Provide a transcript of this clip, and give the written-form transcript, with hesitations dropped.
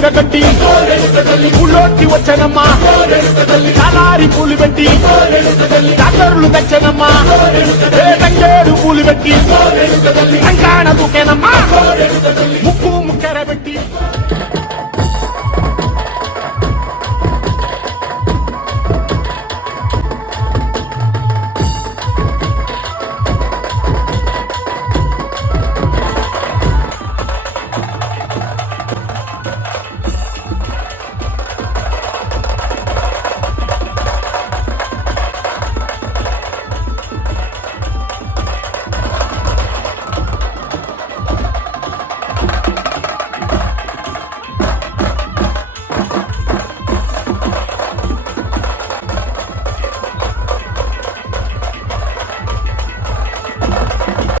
చీర కట్టి ఊళ్ళోకి వచ్చనమ్మా చాలారి పూలు పెట్టి డాక్టర్లు తెచ్చనమ్మా తంగేడు పూలు పెట్టి సంకాణ దూకేనమ్మా